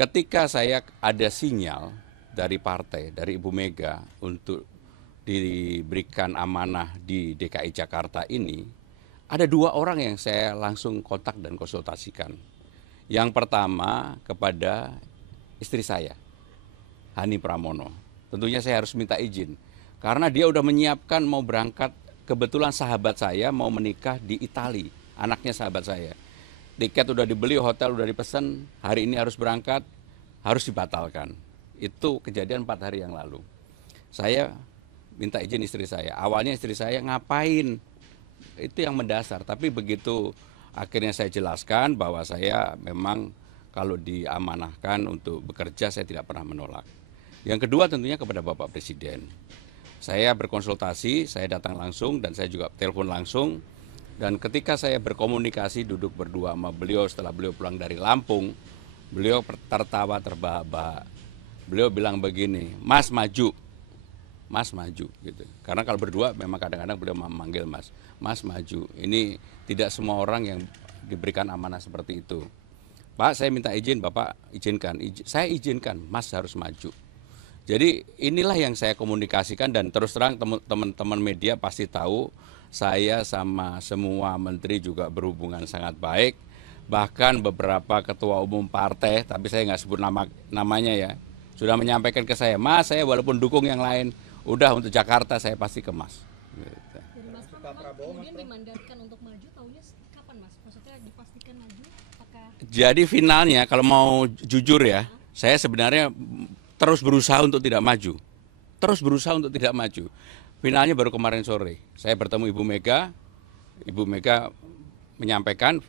Ketika saya ada sinyal dari partai, dari Ibu Mega untuk diberikan amanah di DKI Jakarta ini, ada dua orang yang saya langsung kontak dan konsultasikan. Yang pertama kepada istri saya, Hani Pramono. Tentunya saya harus minta izin, karena dia udah menyiapkan mau berangkat, kebetulan sahabat saya mau menikah di Italia, anaknya sahabat saya. Tiket udah dibeli, hotel udah dipesan, hari ini harus berangkat, harus dibatalkan. Itu kejadian 4 hari yang lalu. Saya minta izin istri saya. Awalnya istri saya ngapain? Itu yang mendasar. Tapi begitu akhirnya saya jelaskan bahwa saya memang kalau diamanahkan untuk bekerja saya tidak pernah menolak. Yang kedua tentunya kepada Bapak Presiden. Saya berkonsultasi, saya datang langsung dan saya juga telepon langsung. Dan ketika saya berkomunikasi duduk berdua sama beliau setelah beliau pulang dari Lampung, beliau tertawa terbahak-bahak. Beliau bilang begini, Mas maju, Mas maju gitu. Karena kalau berdua memang kadang-kadang beliau memanggil Mas, Mas maju. Ini tidak semua orang yang diberikan amanah seperti itu. Pak, saya minta izin, Bapak izinkan. Saya izinkan, Mas harus maju. Jadi inilah yang saya komunikasikan dan terus terang teman-teman media pasti tahu saya sama semua menteri juga berhubungan sangat baik. Bahkan beberapa ketua umum partai, tapi saya nggak sebut namanya ya, sudah menyampaikan ke saya, Mas saya walaupun dukung yang lain, udah untuk Jakarta saya pasti ke Mas. Dari Mas Pram kemudian dimandatkan untuk maju, tahunya kapan Mas? Maksudnya dipastikan maju, apakah? Jadi finalnya kalau mau jujur ya, saya sebenarnya terus berusaha untuk tidak maju. Terus berusaha untuk tidak maju. Finalnya baru kemarin sore. Saya bertemu Ibu Mega menyampaikan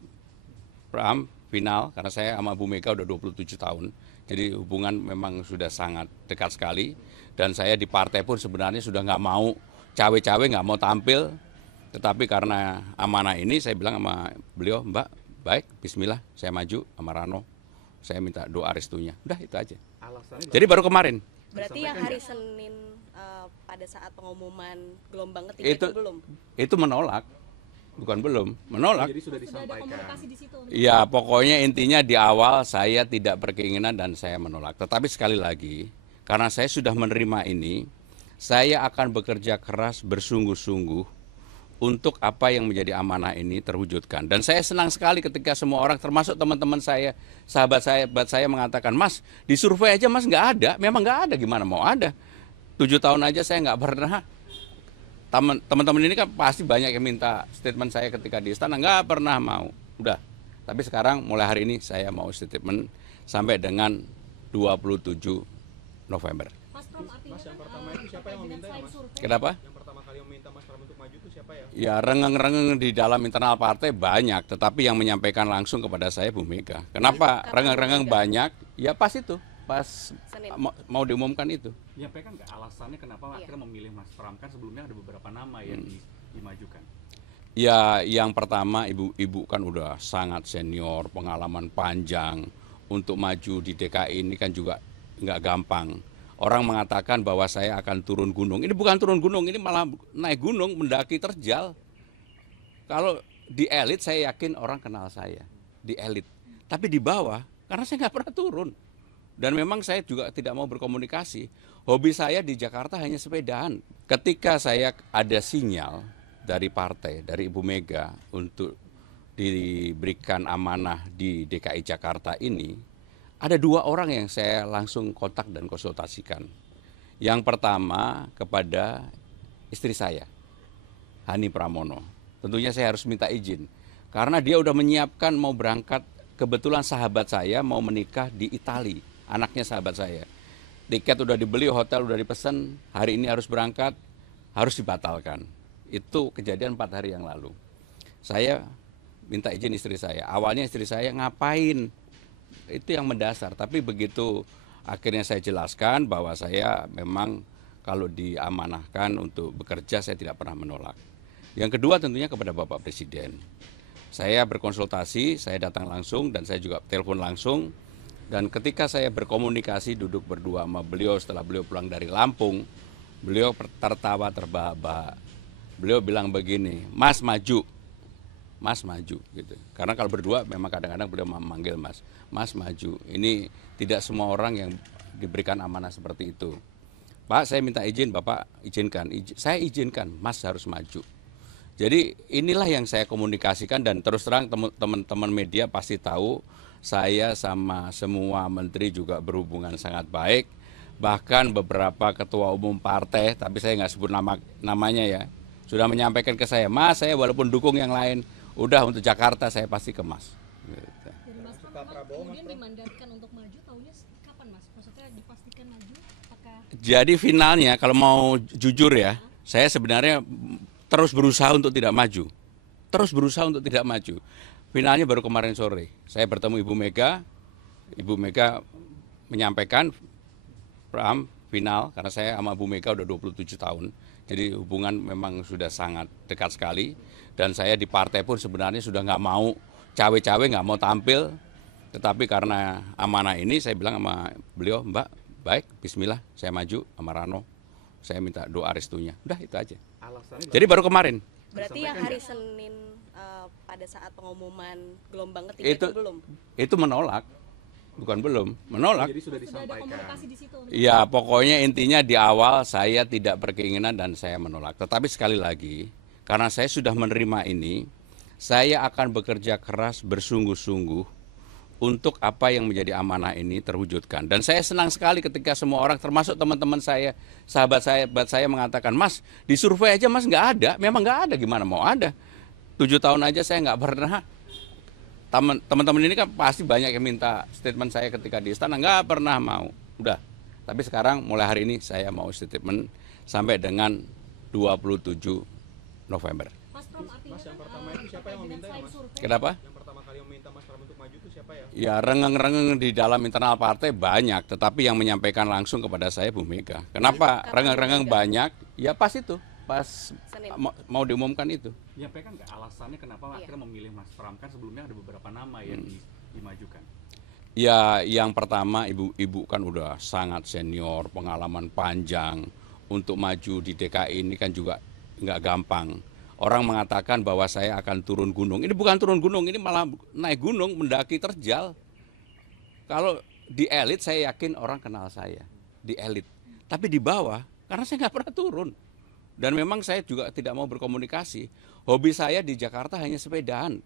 Pram final karena saya sama Bu Mega udah 27 tahun. Jadi hubungan memang sudah sangat dekat sekali. Dan saya di partai pun sebenarnya sudah nggak mau cawe-cawe, nggak mau tampil. Tetapi karena amanah ini saya bilang sama beliau, Mbak, baik, bismillah, saya maju sama Rano. Saya minta doa restunya. Udah itu aja. Jadi baru kemarin. Berarti yang hari Senin pada saat pengumuman gelombang ketiga itu belum? Itu menolak. Bukan belum, menolak. Jadi sudah ada komunikasi di situ? Ya pokoknya intinya di awal saya tidak berkeinginan dan saya menolak. Tetapi sekali lagi, karena saya sudah menerima ini, saya akan bekerja keras bersungguh-sungguh untuk apa yang menjadi amanah ini terwujudkan. Dan saya senang sekali ketika semua orang, termasuk teman-teman saya, sahabat saya mengatakan, Mas, di survei aja Mas nggak ada, memang nggak ada, gimana mau ada. 7 tahun aja saya nggak pernah. Teman-teman ini kan pasti banyak yang minta statement saya ketika di istana, nggak pernah mau. Udah, tapi sekarang mulai hari ini saya mau statement sampai dengan 27 November. Mas Pram, artinya Mas, yang pertama itu siapa yang meminta ya, Mas? Kenapa? Yang pertama kali yang meminta Mas Pram untuk maju itu siapa ya? Ya rengeng-rengeng di dalam internal partai banyak, tetapi yang menyampaikan langsung kepada saya Bu Mega. Kenapa rengeng-rengeng banyak? Ya pas itu, pas mau diumumkan itu. Menyampaikan nggak alasannya kenapa akhirnya memilih Mas Pram? Kan sebelumnya ada beberapa nama yang dimajukan. Ya yang pertama ibu kan udah sangat senior, pengalaman panjang. Untuk maju di DKI ini kan juga nggak gampang. Orang mengatakan bahwa saya akan turun gunung. Ini bukan turun gunung, ini malah naik gunung, mendaki terjal. Kalau di elit saya yakin orang kenal saya, di elit. Tapi di bawah, karena saya nggak pernah turun. Dan memang saya juga tidak mau berkomunikasi. Hobi saya di Jakarta hanya sepedaan. Ketika saya ada sinyal dari partai, dari Ibu Mega untuk diberikan amanah di DKI Jakarta ini, ada dua orang yang saya langsung kontak dan konsultasikan. Yang pertama kepada istri saya, Hani Pramono. Tentunya saya harus minta izin, karena dia udah menyiapkan mau berangkat, kebetulan sahabat saya mau menikah di Italia, anaknya sahabat saya. Tiket udah dibeli, hotel udah dipesan, hari ini harus berangkat, harus dibatalkan. Itu kejadian 4 hari yang lalu. Saya minta izin istri saya. Awalnya istri saya ngapain? Itu yang mendasar. Tapi begitu akhirnya saya jelaskan bahwa saya memang kalau diamanahkan untuk bekerja saya tidak pernah menolak. Yang kedua tentunya kepada Bapak Presiden. Saya berkonsultasi, saya datang langsung dan saya juga telepon langsung. Dan ketika saya berkomunikasi duduk berdua sama beliau setelah beliau pulang dari Lampung, beliau tertawa terbahak-bahak. Beliau bilang begini, Mas maju, Mas maju gitu. Karena kalau berdua memang kadang-kadang beliau memanggil Mas, Mas maju. Ini tidak semua orang yang diberikan amanah seperti itu. Pak, saya minta izin, Bapak izinkan. Saya izinkan, Mas harus maju. Jadi inilah yang saya komunikasikan dan terus terang teman-teman media pasti tahu saya sama semua menteri juga berhubungan sangat baik. Bahkan beberapa ketua umum partai, tapi saya nggak sebut namanya ya, sudah menyampaikan ke saya, Mas saya walaupun dukung yang lain, udah untuk Jakarta saya pasti ke Mas. Gitu. Dari Mas Pram memang kemudian dimandatkan untuk maju, tahunya kapan Mas? Maksudnya dipastikan maju, apakah Jadi finalnya kalau mau jujur ya, saya sebenarnya terus berusaha untuk tidak maju. Terus berusaha untuk tidak maju. Finalnya baru kemarin sore. Saya bertemu Ibu Mega. Ibu Mega menyampaikan Pram final karena saya sama Bu Mega udah 27 tahun. Jadi hubungan memang sudah sangat dekat sekali. Dan saya di partai pun sebenarnya sudah nggak mau cawe-cawe, nggak mau tampil. Tetapi karena amanah ini saya bilang sama beliau, Mbak, baik, bismillah, saya maju sama Rano. Saya minta doa restunya. Udah itu aja. Alasannya Jadi baru kemarin. Berarti yang hari Senin pada saat pengumuman gelombang ketiga itu belum? Itu menolak. Bukan belum, menolak. jadi sudah sudah ada disampaikan. komunikasi di situ? Ya pokoknya intinya di awal saya tidak berkeinginan dan saya menolak. Tetapi sekali lagi, karena saya sudah menerima ini, saya akan bekerja keras bersungguh-sungguh untuk apa yang menjadi amanah ini terwujudkan. Dan saya senang sekali ketika semua orang, termasuk teman-teman saya, sahabat saya mengatakan, Mas, di survei aja Mas nggak ada, memang nggak ada, gimana mau ada. 7 tahun aja saya nggak pernah. Teman-teman ini kan pasti banyak yang minta statement saya ketika di istana, nggak pernah mau. Udah, tapi sekarang mulai hari ini saya mau statement sampai dengan 27 November. Mas Pram, artinya Mas, yang pertama itu siapa yang meminta ya, Mas? Kenapa? Yang pertama kali meminta Mas Pram untuk maju itu siapa ya? Ya rengeng-rengeng di dalam internal partai banyak, tetapi yang menyampaikan langsung kepada saya Bu Mega. Kenapa rengeng-rengeng banyak? Ya pas itu, pas Senin. mau diumumkan itu. Menyampaikan nggak alasannya kenapa akhirnya memilih Mas Pram, kan sebelumnya ada beberapa nama yang dimajukan. Ya yang pertama ibu kan udah sangat senior, pengalaman panjang untuk maju di DKI ini kan juga nggak gampang. Orang mengatakan bahwa saya akan turun gunung. Ini bukan turun gunung, ini malah naik gunung, mendaki terjal. Kalau di elit saya yakin orang kenal saya, di elit. Tapi di bawah, karena saya nggak pernah turun. Dan memang saya juga tidak mau berkomunikasi. Hobi saya di Jakarta hanya sepedaan.